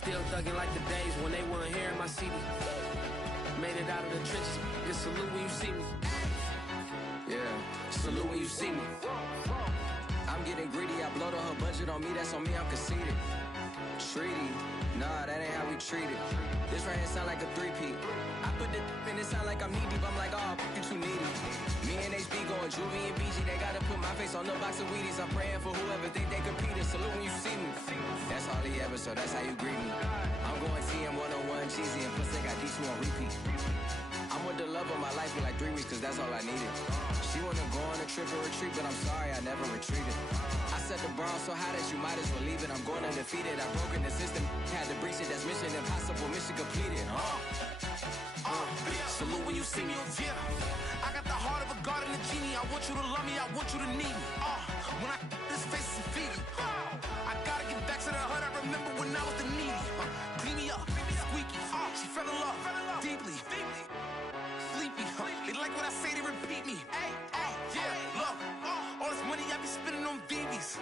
Still thugging like the days when they weren't hearing my CD. Made it out of the trenches. Just salute when you see me. Yeah, salute when you see me. I'm getting greedy. I blowed on her budget on me. That's on me. I'm conceited. Treaty. Nah, that ain't how we treat it. This right here sound like a three-peat. I put the in it sound like I'm knee-deep. I'm like, oh, you too needy. Me and HB going Juvie and BG. They gotta put my face on the box of Wheaties. I'm praying for whoever think they competed. Salute when you see me. That's all he ever, so that's how you greet me. I'm going TM 101 cheesy and plus they got D2 on repeat. I'm with the love of my life in like 3 weeks cause that's all I needed. She wanna go on a trip or retreat, but I'm sorry I never retreated. I set the bar so high that you might as well leave it. I'm going undefeated. I've broken the system. Had to breach it. That's mission impossible. Mission completed. Salute when you see me. Yeah. I got the heart of a god and a genie. I want you to love me. I want you to need me. When I this face is feed me. I gotta get back to the hood. I remember when I was the needy. Clean me up. Squeaky. She fell in love. Deeply. Sleepy. They like what I say. They repeat me. Yeah. Look. All this money I be spending on BBs.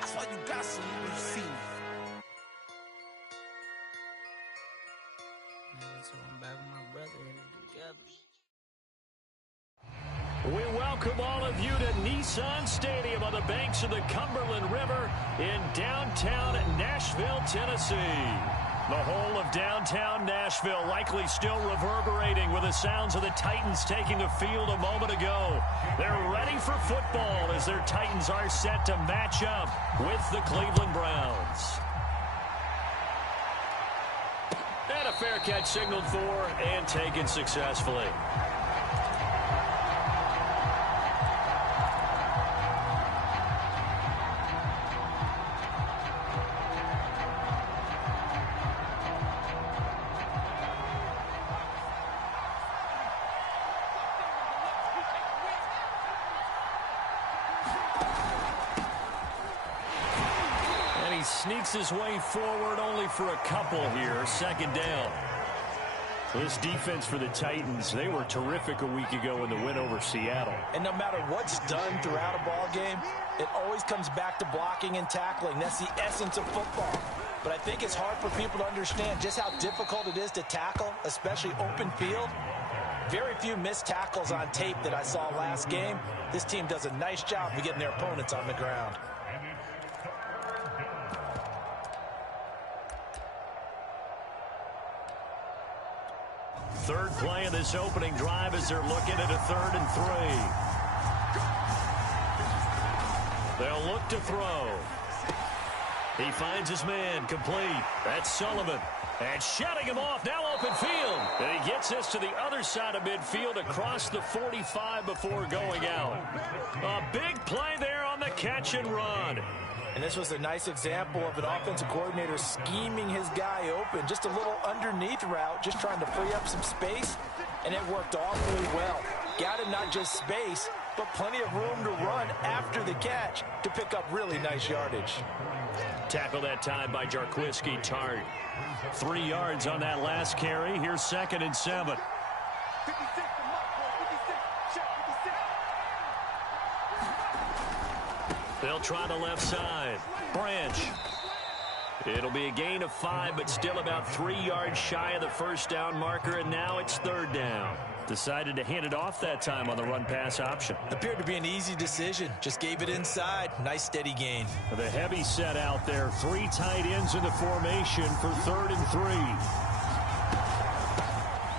That's why you gotta salute when you see me. So I'm back with my brother and together. We welcome all of you to Nissan Stadium on the banks of the Cumberland River in downtown Nashville, Tennessee. The whole of downtown Nashville likely still reverberating with the sounds of the Titans taking the field a moment ago. They're ready for football as their Titans are set to match up with the Cleveland Browns. And a fair catch signaled for and taken successfully. Sneaks his way forward only for a couple here. Second down. This defense for the Titans, they were terrific a week ago in the win over Seattle. And no matter what's done throughout a ball game, it always comes back to blocking and tackling. That's the essence of football. But I think it's hard for people to understand just how difficult it is to tackle, especially open field. Very few missed tackles on tape that I saw last game. This team does a nice job of getting their opponents on the ground. Third play of this opening drive as they're looking at a 3rd and 3. They'll look to throw. He finds his man complete. That's Sullivan. And shutting him off, now open field. And he gets this to the other side of midfield across the 45 before going out. A big play there on the catch and run. And this was a nice example of an offensive coordinator scheming his guy open. Just a little underneath route, just trying to free up some space. And it worked awfully well. Got him not just space, but plenty of room to run after the catch to pick up really nice yardage. Tackle that time by Jarquiski Tart. 3 yards on that last carry. Here's 2nd and 7. They'll try the left side. Branch. It'll be a gain of 5, but still about 3 yards shy of the first down marker, and now it's 3rd down. Decided to hand it off that time on the run-pass option. Appeared to be an easy decision. Just gave it inside. Nice steady gain. The heavy set out there. 3 tight ends in the formation for 3rd and 3.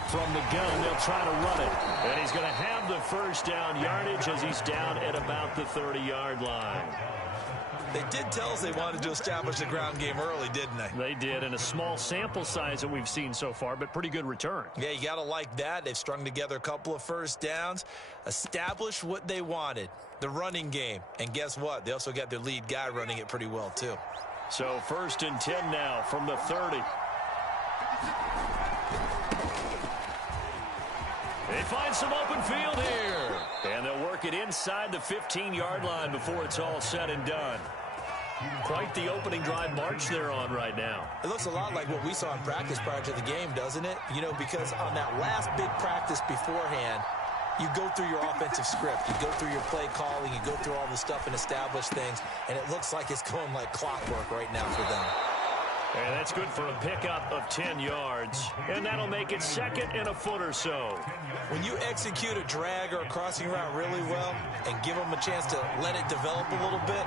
From the gun, they'll try to run it. And he's going to have the first down yardage as he's down at about the 30-yard line. They did tell us they wanted to establish the ground game early, didn't they? They did, and a small sample size that we've seen so far, but pretty good return. Yeah, you got to like that. They've strung together a couple of first downs, established what they wanted, the running game. And guess what? They also got their lead guy running it pretty well, too. So 1st and 10 now from the 30. They find some open field here. And they'll work it inside the 15-yard line before it's all said and done. Quite the opening drive march they're on right now. It looks a lot like what we saw in practice prior to the game, doesn't it? You know, because on that last big practice beforehand, you go through your offensive script. You go through your play calling. You go through all the stuff and establish things. And it looks like it's going like clockwork right now for them. That's good for a pickup of 10 yards, and that'll make it 2nd and a foot or so. When you execute a drag or a crossing route really well and give them a chance to let it develop a little bit,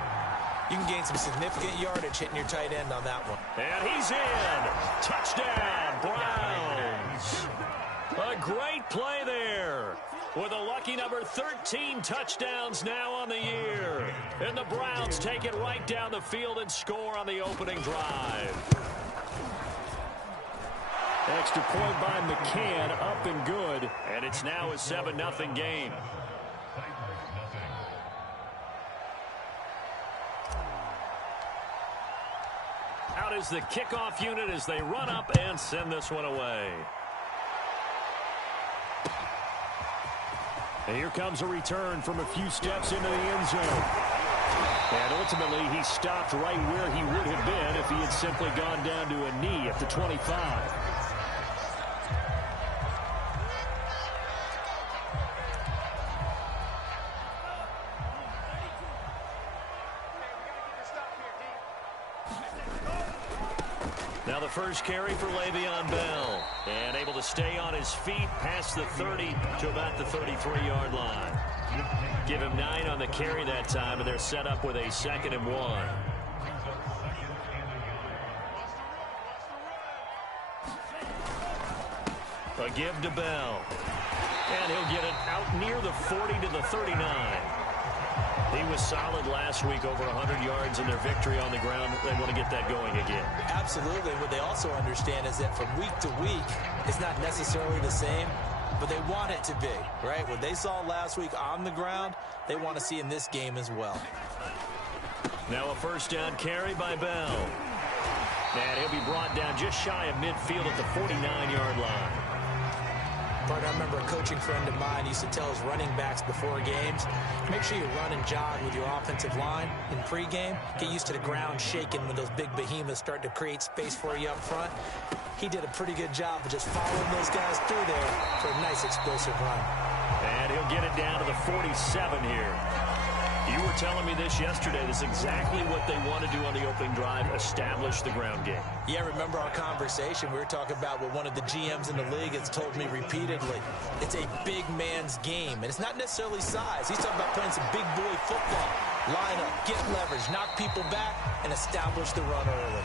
you can gain some significant yardage hitting your tight end on that one. And he's in. Touchdown, Browns. A great play there. With a lucky number 13 touchdowns now on the year. And the Browns take it right down the field and score on the opening drive. Extra point by McCann, up and good. And it's now a 7-0 game. Out is the kickoff unit as they run up and send this one away. And here comes a return from a few steps into the end zone. And ultimately, he stopped right where he would have been if he had simply gone down to a knee at the 25. Now the first carry for Le'Veon Bell. And able to stay on his feet past the 30 to about the 33-yard line. Give him 9 on the carry that time, and they're set up with a 2nd and 1. A give to Bell. And he'll get it out near the 40 to the 39. He was solid last week, over 100 yards in their victory on the ground. They want to get that going again. Absolutely. What they also understand is that from week to week, it's not necessarily the same, but they want it to be, right? What they saw last week on the ground, they want to see in this game as well. Now a first down carry by Bell. And he'll be brought down just shy of midfield at the 49-yard line. I remember a coaching friend of mine used to tell his running backs before games, make sure you run and jog with your offensive line in pregame. Get used to the ground shaking when those big behemoths start to create space for you up front. He did a pretty good job of just following those guys through there for a nice explosive run. And he'll get it down to the 47 here. You were telling me this yesterday. This is exactly what they want to do on the opening drive, establish the ground game. Yeah, remember our conversation. We were talking about what one of the GMs in the league has told me repeatedly. It's a big man's game, and it's not necessarily size. He's talking about playing some big boy football. Line up, get leverage, knock people back, and establish the run early.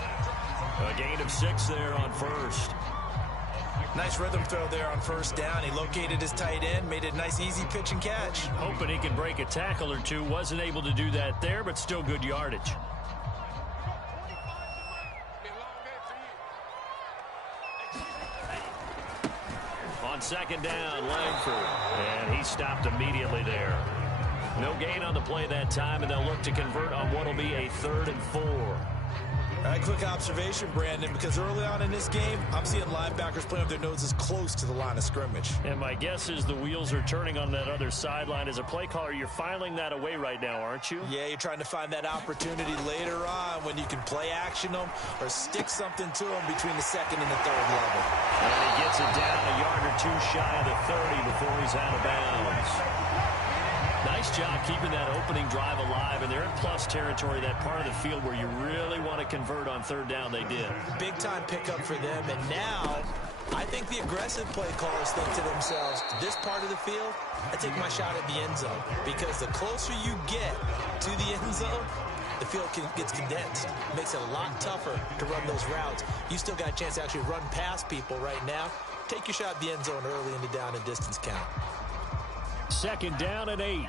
A gain of 6 there on first. Nice rhythm throw there on first down. He located his tight end, made it a nice, easy pitch and catch. Hoping he can break a tackle or two. Wasn't able to do that there, but still good yardage. On second down, Langford. And he stopped immediately there. No gain on the play that time, and they'll look to convert on what will be a 3rd and 4. All right, quick observation, Brandon, because early on in this game, I'm seeing linebackers playing with their noses close to the line of scrimmage. And my guess is the wheels are turning on that other sideline. As a play caller, you're filing that away right now, aren't you? Yeah, you're trying to find that opportunity later on when you can play action them or stick something to them between the 2nd and the 3rd level. And he gets it down a yard or two shy of the 30 before he's out of bounds. Nice job keeping that opening drive alive, and they're in plus territory, that part of the field where you really want to convert on 3rd down. They did. Big time pickup for them, and now I think the aggressive play callers think to themselves, this part of the field, I take my shot at the end zone, because the closer you get to the end zone, the field gets condensed. It makes it a lot tougher to run those routes. You still got a chance to actually run past people right now. Take your shot at the end zone early in the down and distance count. 2nd down and 8.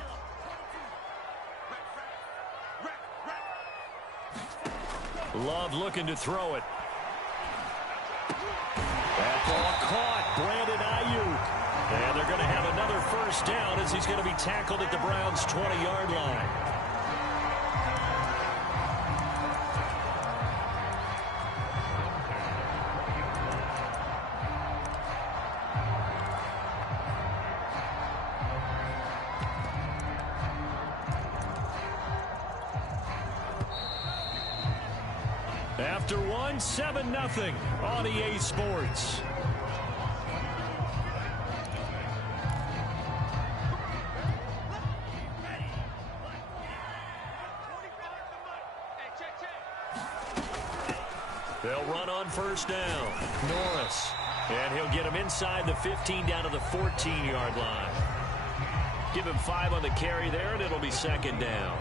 Love looking to throw it. That ball caught. Brandon Ayuk. And they're going to have another first down as he's going to be tackled at the Browns' 20-yard line. After one, 7-0 on EA Sports. They'll run on first down. Norris. And he'll get him inside the 15 down to the 14-yard line. Give him 5 on the carry there, and it'll be second down.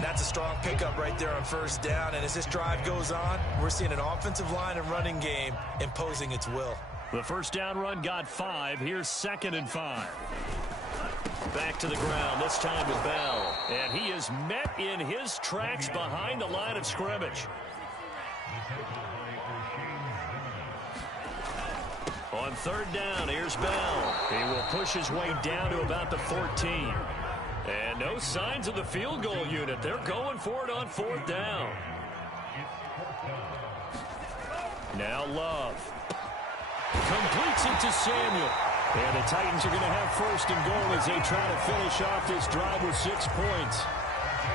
That's a strong pickup right there on first down. And as this drive goes on, we're seeing an offensive line and running game imposing its will. The first down run got 5. Here's 2nd and 5. Back to the ground, this time with Bell. And he is met in his tracks behind the line of scrimmage. On third down, here's Bell. He will push his way down to about the 14. And no signs of the field goal unit. They're going for it on 4th down. Now Love. Completes it to Samuel. And the Titans are going to have 1st and goal as they try to finish off this drive with 6 points.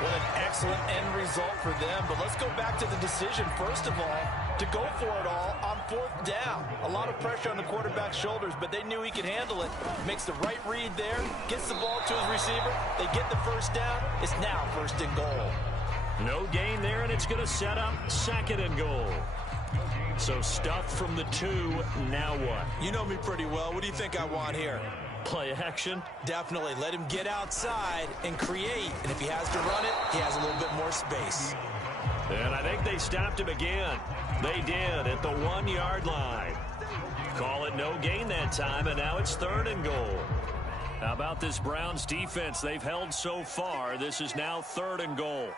What an excellent end result for them. But let's go back to the decision, first of all, to go for it all on 4th down. A lot of pressure on the quarterback's shoulders, but they knew he could handle it. Makes the right read there, gets the ball to his receiver. They get the first down. It's now 1st and goal. No gain there, and it's going to set up 2nd and goal. So stuffed from the 2, now what? You know me pretty well. What do you think I want here? Play action? Definitely. Let him get outside and create. And if he has to run it, he has a little bit more space. And I think they stopped him again. They did at the 1-yard line. Call it no gain that time, and now it's 3rd and goal. How about this Browns defense they've held so far? This is now 3rd and goal.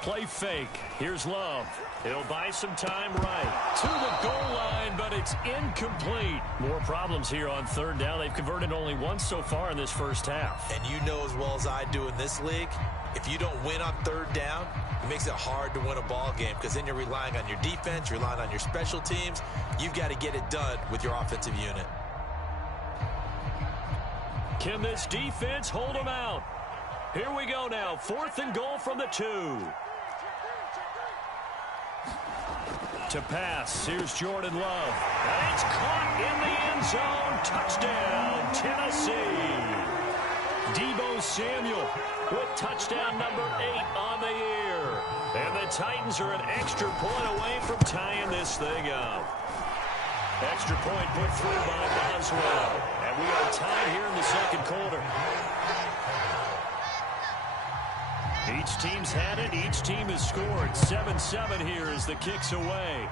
Play fake. Here's Love. He'll buy some time right to the goal line, but it's incomplete. More problems here on 3rd down. They've converted only once so far in this first half. And you know as well as I do in this league, if you don't win on 3rd down, it makes it hard to win a ball game because then you're relying on your defense, you're relying on your special teams. You've got to get it done with your offensive unit. Can this defense hold them out? Here we go now. 4th and goal from the 2. To pass, here's Jordan Love. And it's caught in the end zone. Touchdown, Tennessee. Deebo Samuel with touchdown number 8 on the year. And the Titans are an extra point away from tying this thing up. Extra point put through by Boswell. And we are tied here in the 2nd quarter. Each team's had it. Each team has scored. 7-7 here as the kick's away.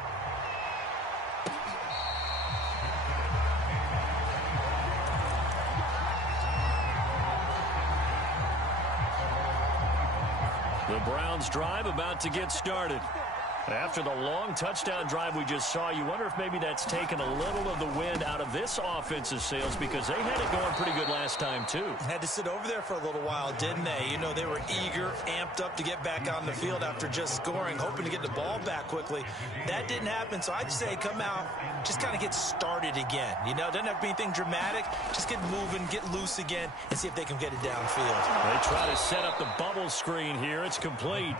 The Browns drive about to get started. After the long touchdown drive we just saw, you wonder if maybe that's taken a little of the wind out of this offensive sails because they had it going pretty good last time, too. Had to sit over there for a little while, didn't they? You know, they were eager, amped up to get back on the field after just scoring, hoping to get the ball back quickly. That didn't happen, so I'd say come out, just kind of get started again. You know, doesn't have to be anything dramatic. Just get moving, get loose again, and see if they can get it downfield. They try to set up the bubble screen here. It's complete.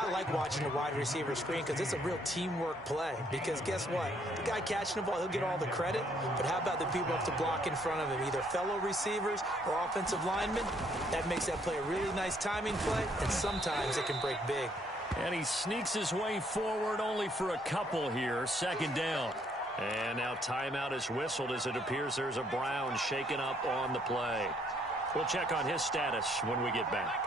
I like watching the wide receiver screen because it's a real teamwork play. Because guess what? The guy catching the ball, he'll get all the credit. But how about the people up to block in front of him? Either fellow receivers or offensive linemen. That makes that play a really nice timing play. And sometimes it can break big. And he sneaks his way forward only for a couple here. 2nd down. And now timeout is whistled as it appears there's a Brown shaken up on the play. We'll check on his status when we get back.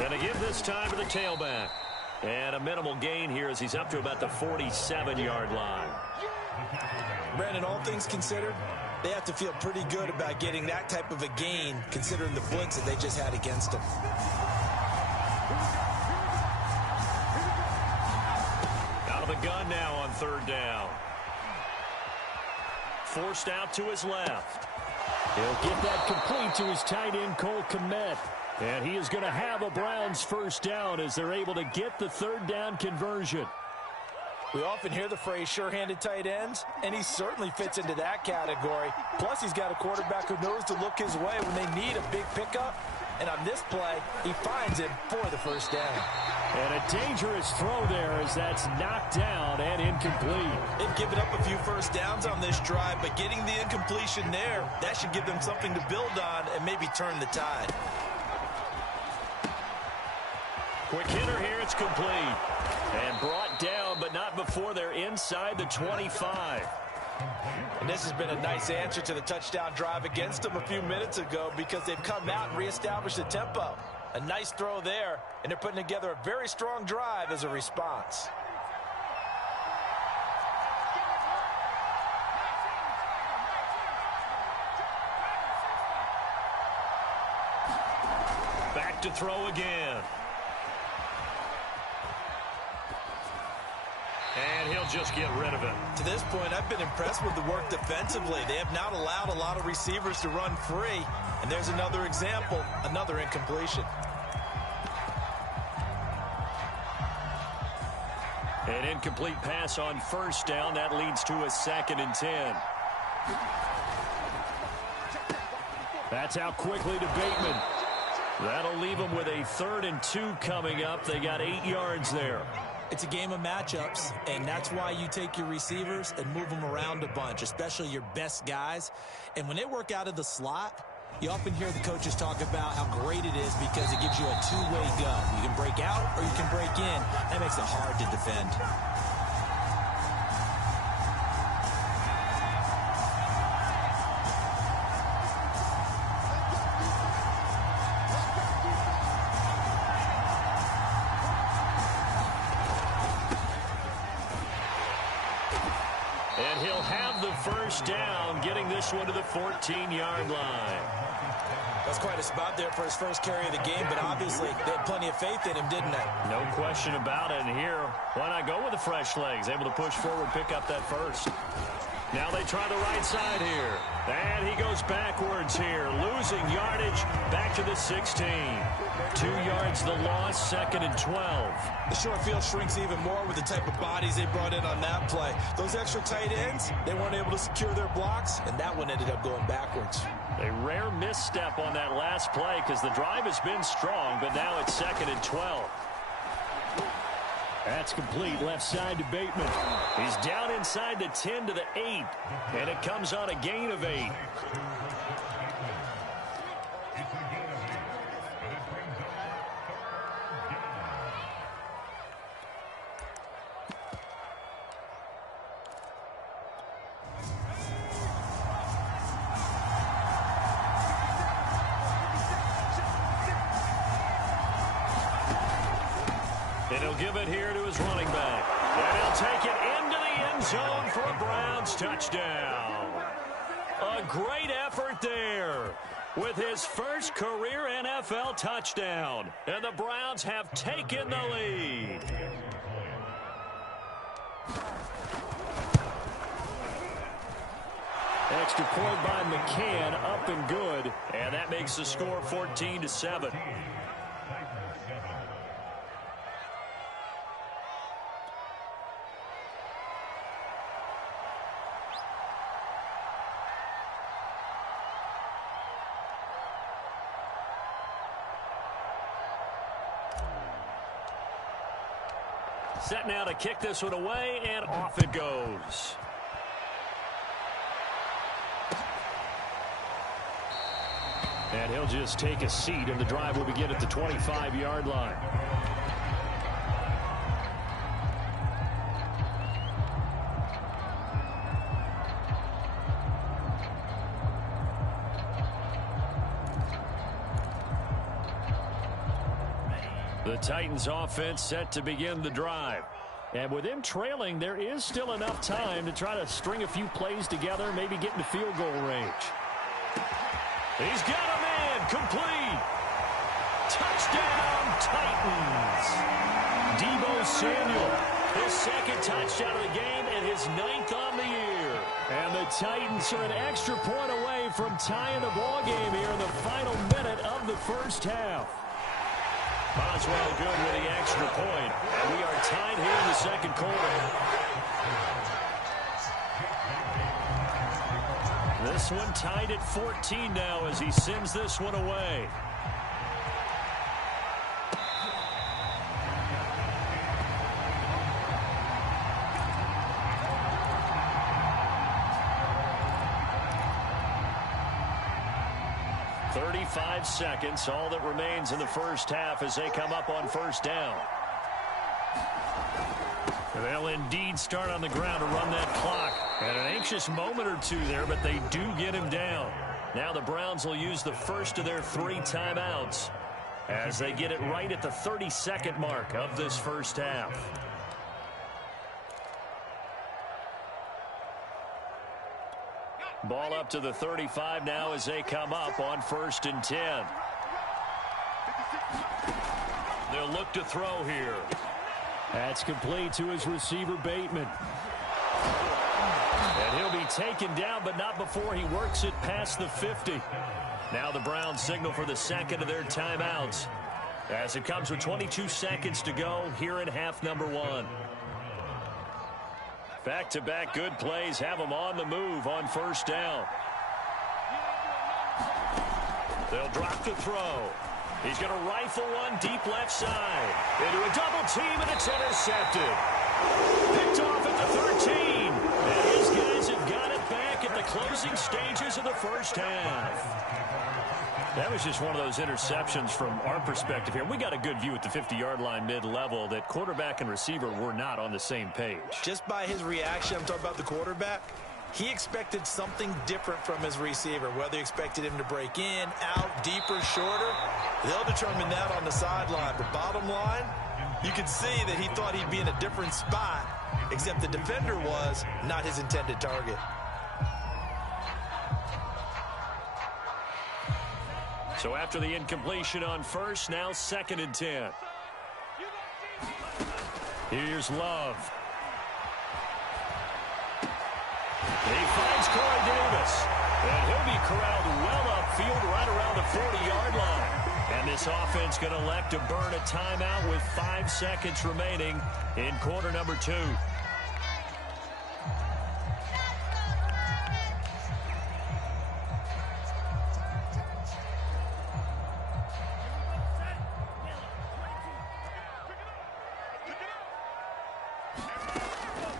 And again this time to the tailback. And a minimal gain here as he's up to about the 47-yard line. Brandon, all things considered, they have to feel pretty good about getting that type of a gain considering the blitz that they just had against them. Out of the gun now on 3rd down. Forced out to his left. He'll get that complete to his tight end, Cole Kmet. And he is going to have a Browns first down as they're able to get the 3rd down conversion. We often hear the phrase sure-handed tight ends, and he certainly fits into that category. Plus, he's got a quarterback who knows to look his way when they need a big pickup. And on this play, he finds him for the first down. And a dangerous throw there as that's knocked down and incomplete. They've given up a few first downs on this drive, but getting the incompletion there, that should give them something to build on and maybe turn the tide. Quick hitter here, it's complete. And brought down, but not before they're inside the 25. And this has been a nice answer to the touchdown drive against them a few minutes ago because they've come out and reestablished the tempo. A nice throw there, and they're putting together a very strong drive as a response. Back to throw again. And he'll just get rid of it. To this point, I've been impressed with the work defensively. They have not allowed a lot of receivers to run free. And there's another example, another incompletion. An incomplete pass on first down. That leads to a 2nd and 10. That's out quickly to Bateman. That'll leave them with a 3rd and 2 coming up. They got 8 yards there. It's a game of matchups, and that's why you take your receivers and move them around a bunch, especially your best guys. And when they work out of the slot, you often hear the coaches talk about how great it is because it gives you a two-way go. You can break out or you can break in. That makes it hard to defend. And he'll have the first down, getting this one to the 14-yard line. That's quite a spot there for his first carry of the game, but obviously they had plenty of faith in him, didn't they? No question about it. And here, why not go with the fresh legs? Able to push forward, pick up that first. Now they try the right side here. And he goes backwards here, losing yardage back to the 16. 2 yards the loss, 2nd and 12. The short field shrinks even more with the type of bodies they brought in on that play. Those extra tight ends, they weren't able to secure their blocks, and that one ended up going backwards. A rare misstep on that last play because the drive has been strong, but now it's 2nd and 12. That's complete, left side to Bateman. He's down inside the 10 to the 8, and it comes on a gain of 8. And he'll give it here to his running back. And he'll take it into the end zone for a Browns touchdown. A great effort there with his first career NFL touchdown. And the Browns have taken the lead. Extra point by McCann, up and good. And that makes the score 14-7. Set now to kick this one away, and off it goes. And he'll just take a seat, and the drive will begin at the 25-yard line. The Titans offense set to begin the drive. And with him trailing, there is still enough time to try to string a few plays together, maybe get into field goal range. He's got a man, complete. Touchdown, Titans. Deebo Samuel, his 2nd touchdown of the game and his 9th on the year. And the Titans are an extra point away from tying the ball game here in the final minute of the first half. Boswell good with the extra point. And we are tied here in the 2nd quarter. This one tied at 14 now as he sends this one away. 35 seconds, all that remains in the first half as they come up on first down. They'll indeed start on the ground to run that clock. At an anxious moment or two there, but they do get him down. Now the Browns will use the first of their 3 timeouts as they get it right at the 30-second mark of this first half. Ball up to the 35 now as they come up on 1st and 10. They'll look to throw here. That's complete to his receiver, Bateman. And he'll be taken down, but not before he works it past the 50. Now the Browns signal for the second of their timeouts as it comes with 22 seconds to go here in half number 1. Back-to-back good plays have them on the move on first down. They'll drop to throw. He's going to rifle one deep left side. Into a double team, and it's intercepted. Picked off at the 13. And his guys have got it back at the closing stages of the first half. That was just one of those interceptions from our perspective here. We got a good view at the 50-yard line mid-level that quarterback and receiver were not on the same page. Just by his reaction, I'm talking about the quarterback, he expected something different from his receiver, whether he expected him to break in, out, deeper, shorter. They'll determine that on the sideline. But bottom line, you could see that he thought he'd be in a different spot, except the defender was not his intended target. So after the incompletion on first, now 2nd and 10. Here's Love. He finds Corey Davis. And he'll be corralled well upfield right around the 40-yard line. And this offense going to elect to burn a timeout with 5 seconds remaining in quarter number 2.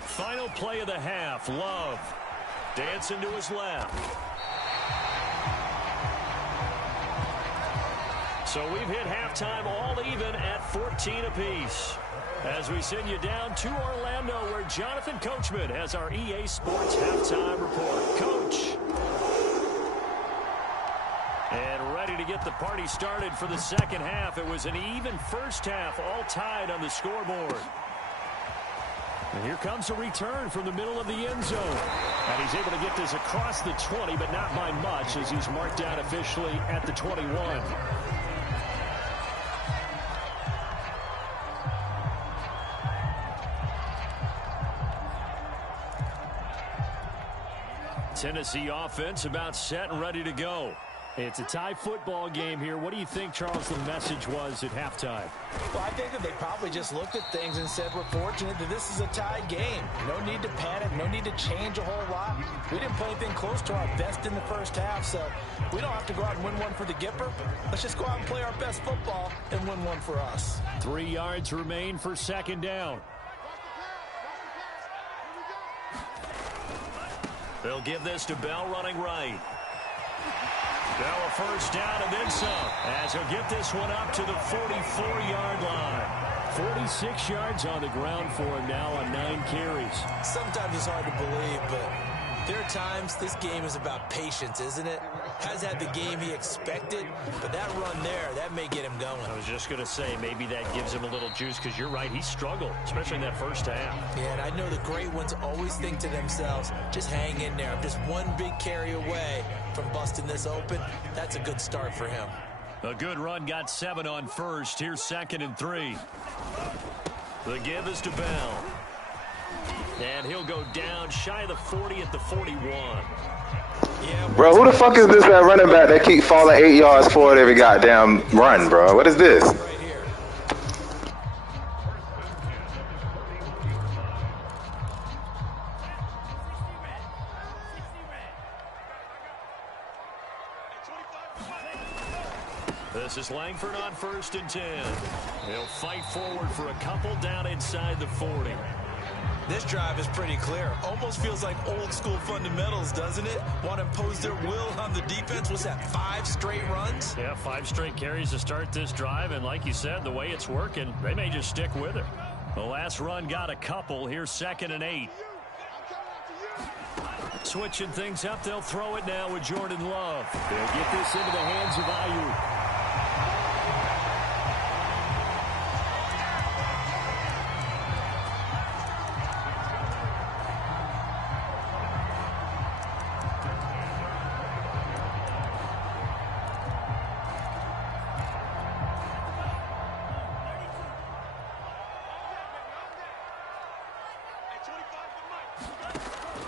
Final play of the half. Love dancing to his left. So we've hit halftime all even at 14 apiece. As we send you down to Orlando, where Jonathan Coachman has our EA Sports halftime report. Coach. And ready to get the party started for the second half. It was an even first half, all tied on the scoreboard. And here comes a return from the middle of the end zone. And he's able to get this across the 20, but not by much, as he's marked down officially at the 21. Tennessee offense about set and ready to go. It's a tie football game here. What do you think, Charles, the message was at halftime? Well, I think that they probably just looked at things and said, we're fortunate that this is a tied game. No need to panic. No need to change a whole lot. We didn't play anything close to our best in the first half, so we don't have to go out and win one for the Gipper. Let's just go out and play our best football and win one for us. 3 yards remain for 2nd down. They'll give this to Bell running right. Bell a first down and then some, as he'll get this one up to the 44-yard line. 46 yards on the ground for him now on 9 carries. Sometimes it's hard to believe, but there are times this game is about patience, isn't it? Has had the game he expected, but that run there, that may get him going. I was just going to say, maybe that gives him a little juice, because you're right, he struggled, especially in that first half. Yeah, and I know the great ones always think to themselves, just hang in there. I'm just one big carry away from busting this open. That's a good start for him. A good run, got 7 on first. Here's 2nd and 3. The give is to Bell. And he'll go down shy of the 40 at the 41. Yeah, bro, who the fuck is this that running back that keep falling 8 yards forward every goddamn run, bro? What is this? Right here. This is Langford on 1st and 10. He'll fight forward for a couple down inside the 40. This drive is pretty clear. Almost feels like old school fundamentals, doesn't it? Want to impose their will on the defense. What's that, 5 straight runs? Yeah, 5 straight carries to start this drive. And like you said, the way it's working, they may just stick with it. The last run got a couple. Here's 2nd and 8. Switching things up, they'll throw it now with Jordan Love. They'll get this into the hands of Ayuk.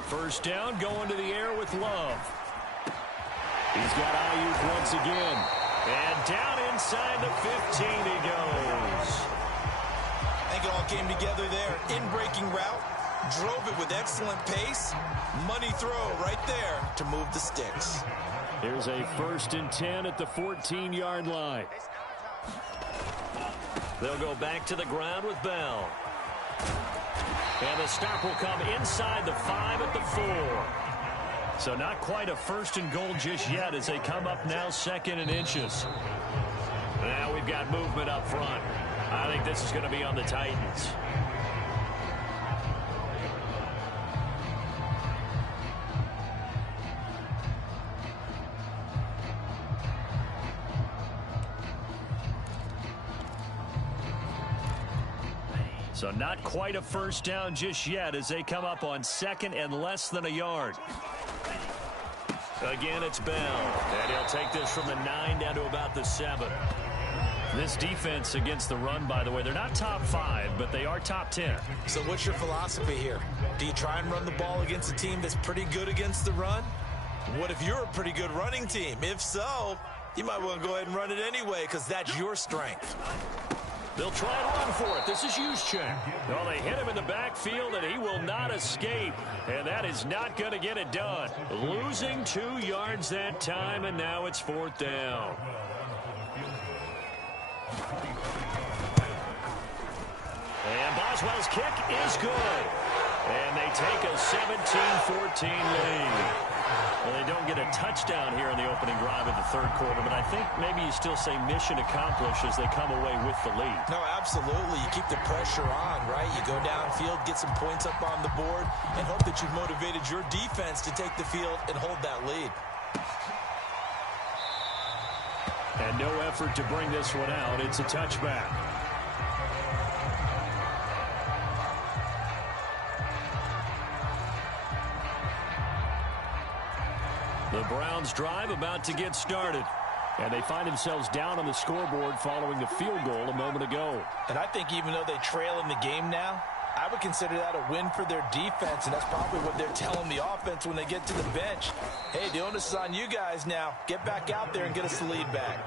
First down, going to the air with Love. He's got Ayuk once again. And down inside the 15 he goes. I think it all came together there. In-breaking route, drove it with excellent pace. Money throw right there to move the sticks. Here's a 1st and 10 at the 14-yard line. They'll go back to the ground with Bell. And the stop will come inside the 5 at the 4. So not quite a 1st and goal just yet as they come up now 2nd and inches. Now we've got movement up front. I think this is going to be on the Titans. So not quite a 1st down just yet as they come up on 2nd and less than a yard. Again, it's Bell. And he'll take this from the 9 down to about the 7. This defense against the run, by the way, they're not top 5, but they are top 10. So what's your philosophy here? Do you try and run the ball against a team that's pretty good against the run? What if you're a pretty good running team? If so, you might want to go ahead and run it anyway because that's your strength. They'll try and run for it. This is Juszczyk. Well, they hit him in the backfield, and he will not escape. And that is not going to get it done. Losing 2 yards that time, and now it's 4th down. And Boswell's kick is good. And they take a 17-14 lead. Well, they don't get a touchdown here in the opening drive of the 3rd quarter, but I think maybe you still say mission accomplished as they come away with the lead. No, absolutely. You keep the pressure on, right? You go downfield, get some points up on the board, and hope that you've motivated your defense to take the field and hold that lead. And no effort to bring this one out. It's a touchback. The Browns drive about to get started. And they find themselves down on the scoreboard following the field goal a moment ago. And I think even though they trail in the game now, I would consider that a win for their defense, and that's probably what they're telling the offense when they get to the bench. Hey, the onus is on you guys now. Get back out there and get us the lead back.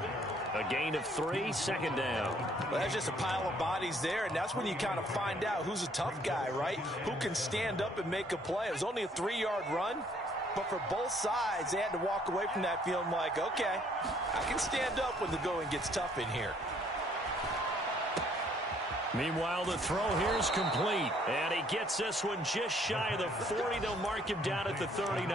A gain of 3, 2nd down. Well, that's just a pile of bodies there, and that's when you kind of find out who's a tough guy, right? Who can stand up and make a play. It was only a 3-yard run. But for both sides, they had to walk away from that feeling like, okay, I can stand up when the going gets tough in here. Meanwhile, the throw here is complete. And he gets this one just shy of the 40. They'll mark him down at the 39.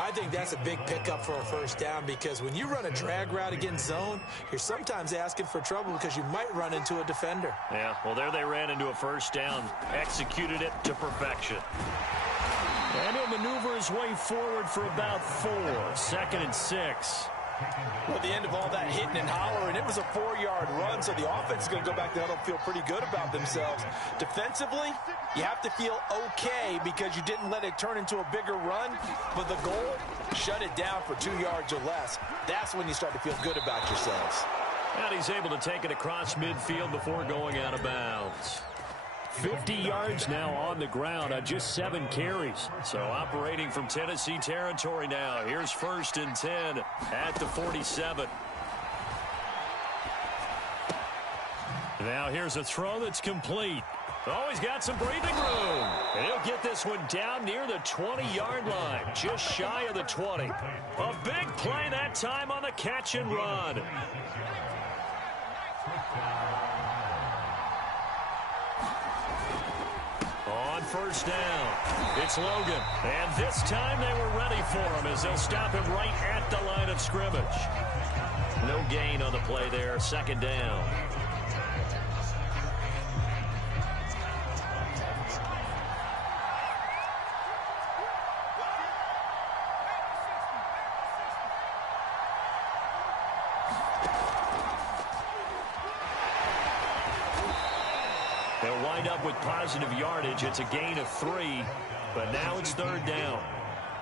I think that's a big pickup for a 1st down because when you run a drag route against zone, you're sometimes asking for trouble because you might run into a defender. Yeah, well, there they ran into a 1st down. Executed it to perfection. And he'll maneuver his way forward for about 4. 2nd and 6. Well, at the end of all that hitting and hollering, it was a 4-yard run, so the offense is going to go back to huddle and feel pretty good about themselves. Defensively, you have to feel okay because you didn't let it turn into a bigger run, but the goal, shut it down for 2 yards or less. That's when you start to feel good about yourselves. And he's able to take it across midfield before going out of bounds. 50 yards now on the ground on just 7 carries. So operating from Tennessee territory now. Here's 1st and 10 at the 47. Now here's a throw that's complete. Oh, he's got some breathing room. And he'll get this one down near the 20-yard line, just shy of the 20. A big play that time on the catch and run. On first down, it's Logan. And this time they were ready for him as they'll stop him right at the line of scrimmage. No gain on the play there, second down. They'll wind up with positive yardage. It's a gain of 3, but now it's third down.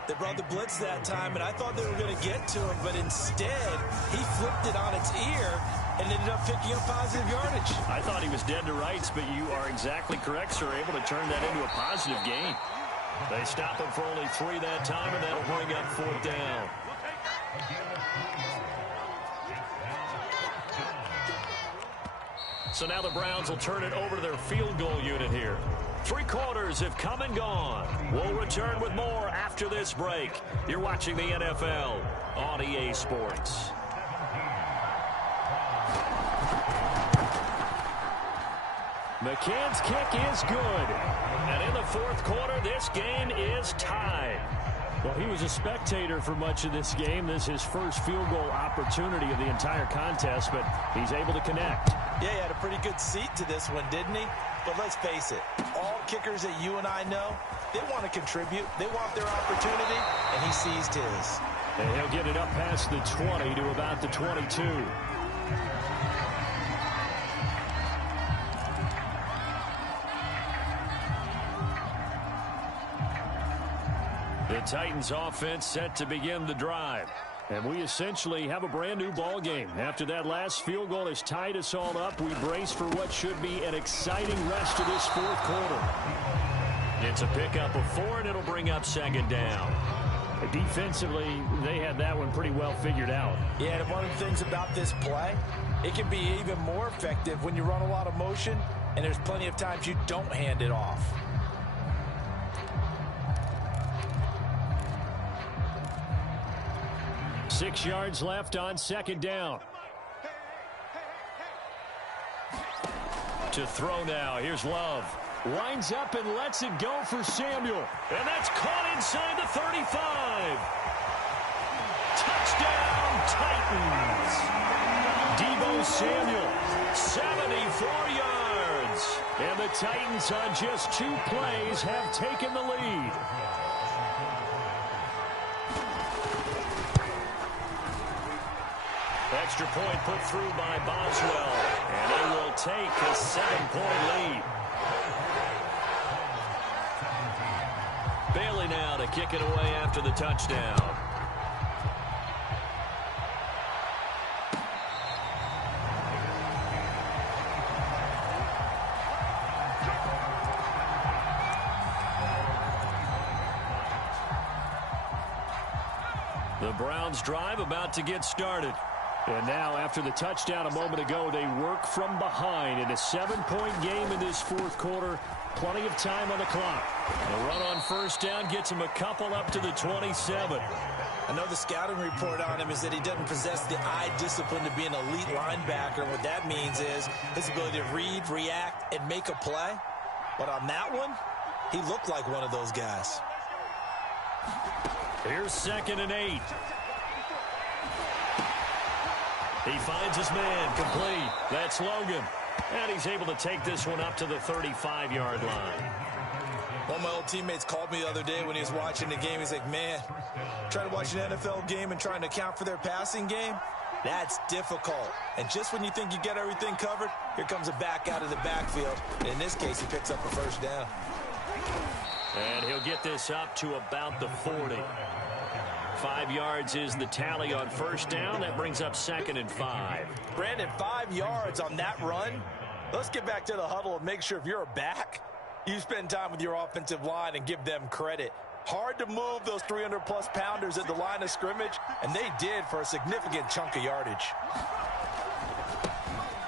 They brought the blitz that time, and I thought they were going to get to him, but instead, he flipped it on its ear and ended up picking up positive yardage. I thought he was dead to rights, but you are exactly correct, sir. Able to turn that into a positive gain. They stop him for only 3 that time, and that'll bring up fourth down. So now the Browns will turn it over to their field goal unit here. 3 quarters have come and gone. We'll return with more after this break. You're watching the NFL on EA Sports. McCann's kick is good. And in the fourth quarter, this game is tied. Well, he was a spectator for much of this game. This is his first field goal opportunity of the entire contest, but he's able to connect. Yeah, he had a pretty good seat to this one, didn't he? But let's face it, all kickers that you and I know, they want to contribute. They want their opportunity, and he seized his. And he'll get it up past the 20 to about the 22. The Titans offense set to begin the drive. And we essentially have a brand new ball game. After that last field goal has tied us all up, we brace for what should be an exciting rest of this fourth quarter. It's a pickup of 4, and it'll bring up second down. Defensively, they had that one pretty well figured out. Yeah, and one of the things about this play, it can be even more effective when you run a lot of motion, and there's plenty of times you don't hand it off. Six yards left on second down. To throw now, here's Love. Winds up and lets it go for Samuel. And that's caught inside the 35. Touchdown, Titans. Deebo Samuel, 74 yards. And the Titans on just 2 plays have taken the lead. Extra point put through by Boswell. And they will take a 7-point lead. Bailey now to kick it away after the touchdown. The Browns drive about to get started. And now, after the touchdown a moment ago, they work from behind in a 7-point game in this fourth quarter. Plenty of time on the clock. The run on first down gets him a couple up to the 27. I know the scouting report on him is that he doesn't possess the eye discipline to be an elite linebacker. And what that means is his ability to read, react, and make a play. But on that one, he looked like one of those guys. Here's 2nd and 8. He finds his man, complete. That's Logan. And he's able to take this one up to the 35-yard line. One of my old teammates called me the other day when he was watching the game. He's like, man, trying to watch an NFL game and trying to account for their passing game, that's difficult. And just when you think you get everything covered, here comes a back out of the backfield. And in this case, he picks up a first down. And he'll get this up to about the 40. 5 yards is the tally on first down. That brings up 2nd and 5. Brandon, 5 yards on that run. Let's get back to the huddle and make sure if you're a back, you spend time with your offensive line and give them credit. Hard to move those 300-plus pounders at the line of scrimmage, and they did for a significant chunk of yardage.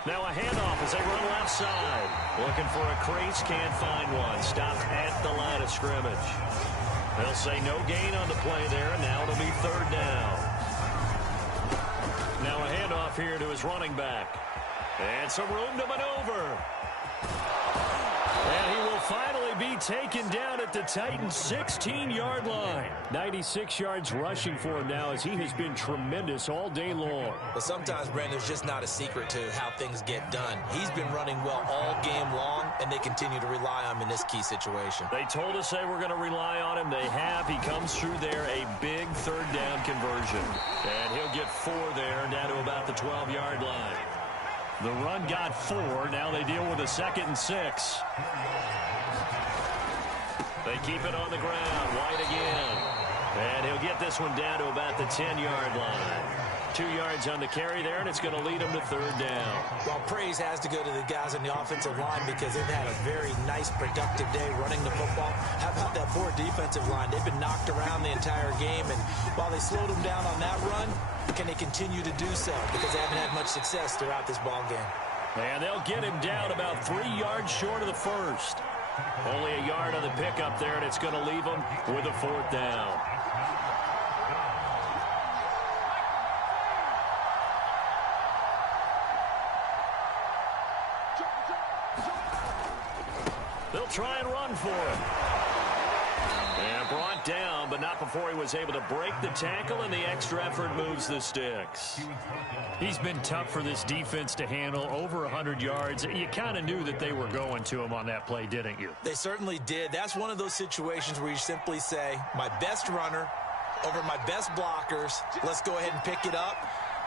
Now a handoff as they run left side. Looking for a crease, can't find one. Stopped at the line of scrimmage. They'll say no gain on the play there, and now it'll be third down. Now a handoff here to his running back. And some room to maneuver. And he finally be taken down at the Titans' 16-yard line. 96 yards rushing for him now as he has been tremendous all day long. But sometimes, Brandon, there's just not a secret to how things get done. He's been running well all game long, and they continue to rely on him in this key situation. They told us they were going to rely on him. They have. He comes through there, a big third down conversion. And he'll get 4 there, down to about the 12-yard line. The run got 4. Now they deal with a 2nd and 6. They keep it on the ground. White again. And he'll get this one down to about the 10-yard line. 2 yards on the carry there, and it's going to lead him to 3rd down. Well, praise has to go to the guys on the offensive line because they've had a very nice, productive day running the football. How about that poor defensive line? They've been knocked around the entire game, and while they slowed them down on that run, can they continue to do so? Because they haven't had much success throughout this ball game. And they'll get him down about 3 yards short of the first. Only a yard on the pickup there, and it's going to leave him with a 4th down. They'll try and run for him. And brought down, but not before he was able to break the tackle, and the extra effort moves the sticks. He's been tough for this defense to handle, over 100 yards. You kind of knew that they were going to him on that play, didn't you? They certainly did. That's one of those situations where you simply say, my best runner over my best blockers, let's go ahead and pick it up.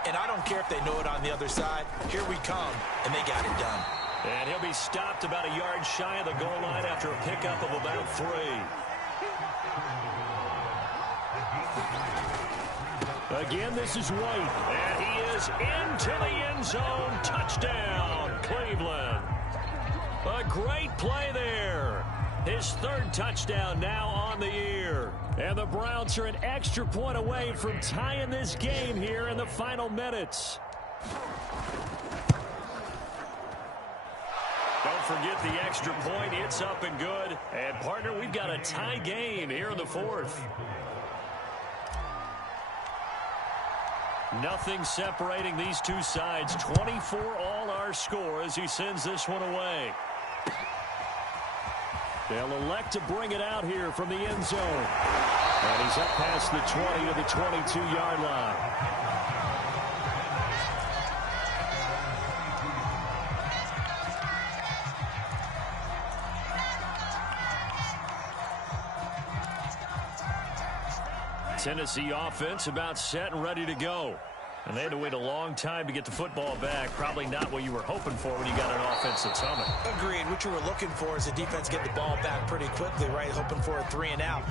And I don't care if they know it on the other side. Here we come, and they got it done. And he'll be stopped about a yard shy of the goal line after a pickup of about 3. Again, this is White, and he is into the end zone. Touchdown, Cleveland. A great play there. His 3rd touchdown now on the year. And the Browns are an extra point away from tying this game here in the final minutes. Don't forget the extra point. It's up and good. And, partner, we've got a tie game here in the 4th. Nothing separating these two sides. 24 all our score as he sends this one away. They'll elect to bring it out here from the end zone. And he's up past the 20 to the 22-yard line. Tennessee offense about set and ready to go. And they had to wait a long time to get the football back. Probably not what you were hoping for when you got an offense that's humming. Agreed. What you were looking for is the defense get the ball back pretty quickly, right? Hoping for a 3 and out.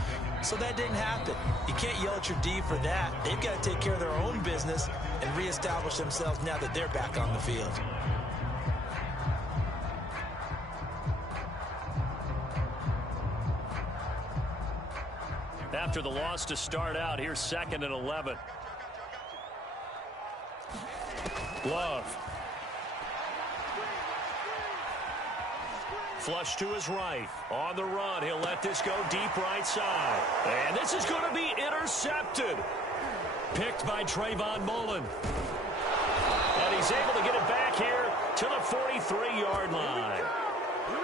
So that didn't happen. You can't yell at your D for that. They've got to take care of their own business and reestablish themselves now that they're back on the field. After the loss to start out, here's 2nd and 11. Love. Flush to his right. On the run, he'll let this go deep right side. And this is going to be intercepted. Picked by Trayvon Mullen. And he's able to get it back here to the 43-yard line.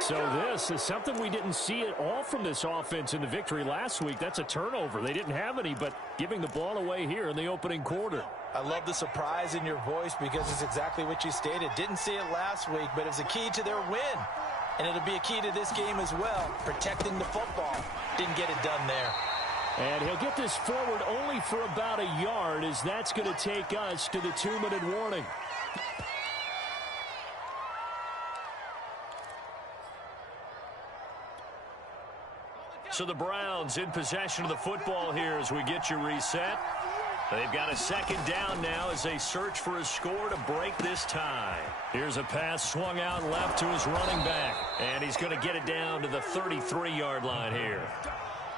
So this is something we didn't see at all from this offense in the victory last week. That's a turnover. They didn't have any, but giving the ball away here in the opening quarter. I love the surprise in your voice because it's exactly what you stated. Didn't see it last week, but it was a key to their win. And it'll be a key to this game as well, protecting the football. Didn't get it done there. And he'll get this forward only for about a yard, as that's going to take us to the 2-minute warning. So the Browns in possession of the football here as we get you reset. They've got a 2nd down now as they search for a score to break this tie. Here's a pass swung out left to his running back. And he's going to get it down to the 33-yard line here.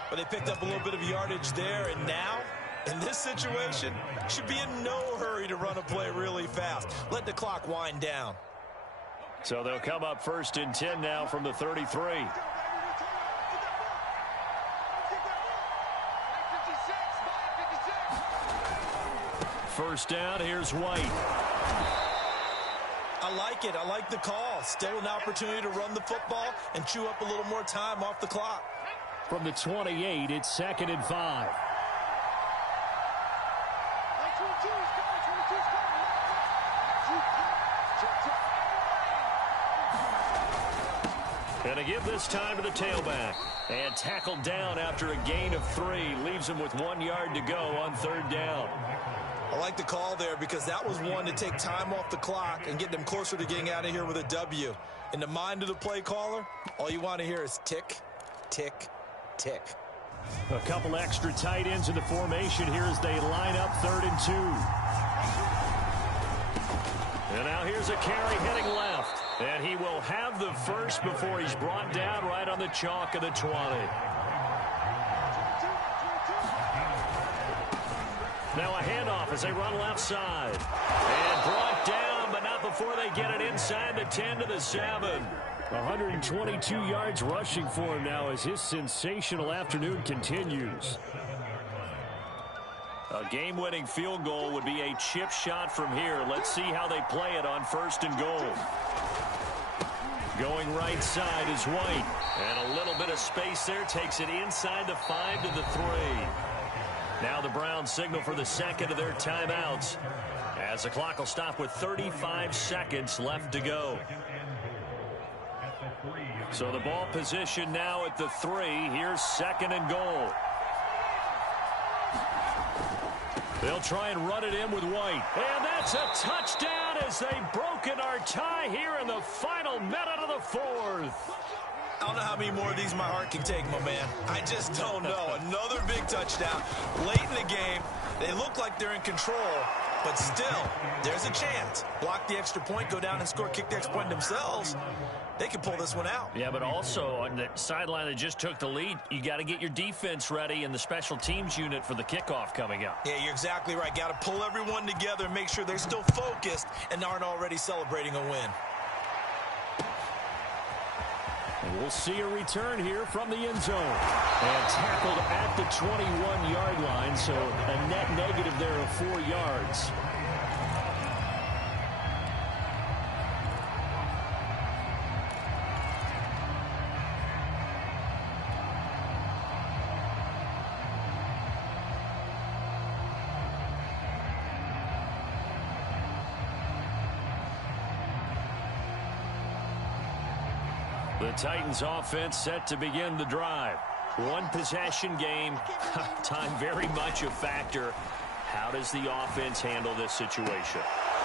But they picked up a little bit of yardage there, and now, in this situation, should be in no hurry to run a play really fast. Let the clock wind down. So they'll come up 1st and 10 now from the 33. First down, here's White. I I like it. I like the call. Still an opportunity to run the football and chew up a little more time off the clock. From the 28, it's 2nd and 5. And to give this time to the tailback. And tackled down after a gain of 3. Leaves him with 1 yard to go on 3rd down. I like the call there because that was one to take time off the clock and get them closer to getting out of here with a W. In the mind of the play caller, all you want to hear is tick, tick, tick. A couple extra tight ends in the formation here as they line up 3rd and 2. And now here's a carry heading left. And he will have the first before he's brought down right on the chalk of the 20. Now a handoff as they run left side. And brought down, but not before they get it inside the 10 to the 7. 122 yards rushing for him now as his sensational afternoon continues. A game-winning field goal would be a chip shot from here. Let's see how they play it on 1st and goal. Going right side is White. And a little bit of space there. Takes it inside the 5 to the 3. Now the Browns signal for the second of their timeouts as the clock will stop with 35 seconds left to go. So the ball position now at the 3. Here's 2nd and goal. They'll try and run it in with White. And that's a touchdown as they've broken our tie here in the final minute of the 4th. I don't know how many more of these my heart can take, my man. I just don't know. Another big touchdown late in the game. They look like they're in control, but still, there's a chance. Block the extra point, go down and score, kick the extra point themselves. They can pull this one out. Yeah, but also on the sideline that just took the lead, you got to get your defense ready and the special teams unit for the kickoff coming up. Yeah, you're exactly right. Got to pull everyone together and make sure they're still focused and aren't already celebrating a win. And we'll see a return here from the end zone. And tackled at the 21-yard line, so a net negative there of 4 yards. The Titans offense set to begin the drive. One possession game. Time very much a factor. How does the offense handle this situation?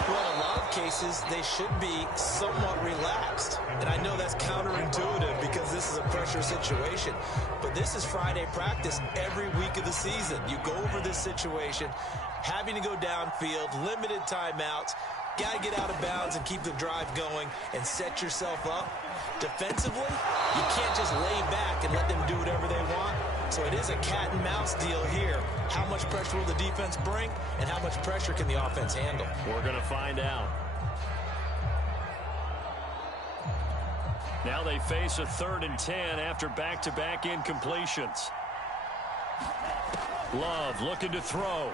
Well, in a lot of cases, they should be somewhat relaxed. And I know that's counterintuitive because this is a pressure situation. But this is Friday practice every week of the season. You go over this situation, having to go downfield, limited timeouts, got to get out of bounds and keep the drive going and set yourself up. Defensively, you can't just lay back and let them do whatever they want. So it is a cat and mouse deal here. How much pressure will the defense bring, and how much pressure can the offense handle? We're going to find out. Now they face a 3rd and 10 after back-to-back incompletions. Love looking to throw.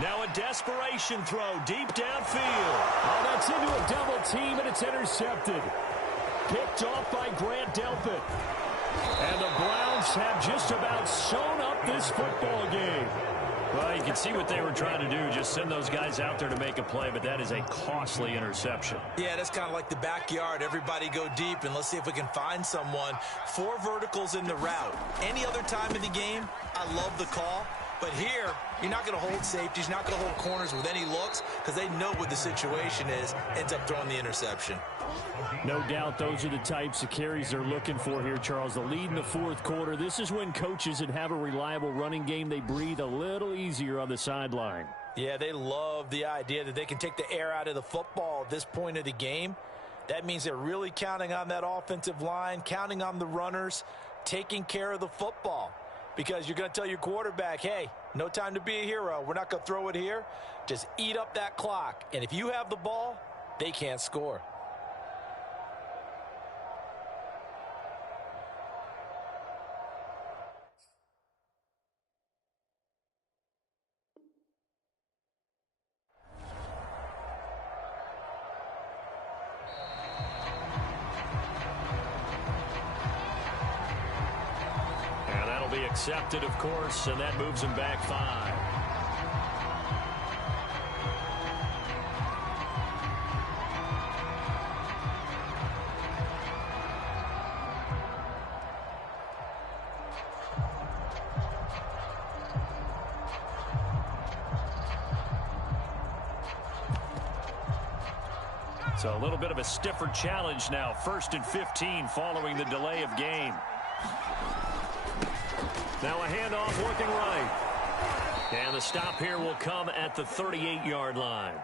Now a desperation throw deep downfield. Oh, that's into a double team, and it's intercepted. Picked off by Grant Delpit. And the Browns have just about sewn up this football game. Well, you can see what they were trying to do, just send those guys out there to make a play, but that is a costly interception. Yeah, that's kind of like the backyard. Everybody go deep, and let's see if we can find someone. 4 verticals in the route. Any other time in the game, I love the call. But here, you're not going to hold safeties, you're not going to hold corners with any looks because they know what the situation is, ends up throwing the interception. No doubt those are the types of carries they're looking for here, Charles. The lead in the 4th quarter. This is when coaches that have a reliable running game, they breathe a little easier on the sideline. Yeah, they love the idea that they can take the air out of the football at this point of the game. That means they're really counting on that offensive line, counting on the runners, taking care of the football. Because you're going to tell your quarterback, hey, no time to be a hero. We're not going to throw it here. Just eat up that clock. And if you have the ball, they can't score. Accepted, of course, and that moves him back 5. So a little bit of a stiffer challenge now. 1st and 15 following the delay of game. Now a handoff working right. And the stop here will come at the 38-yard line.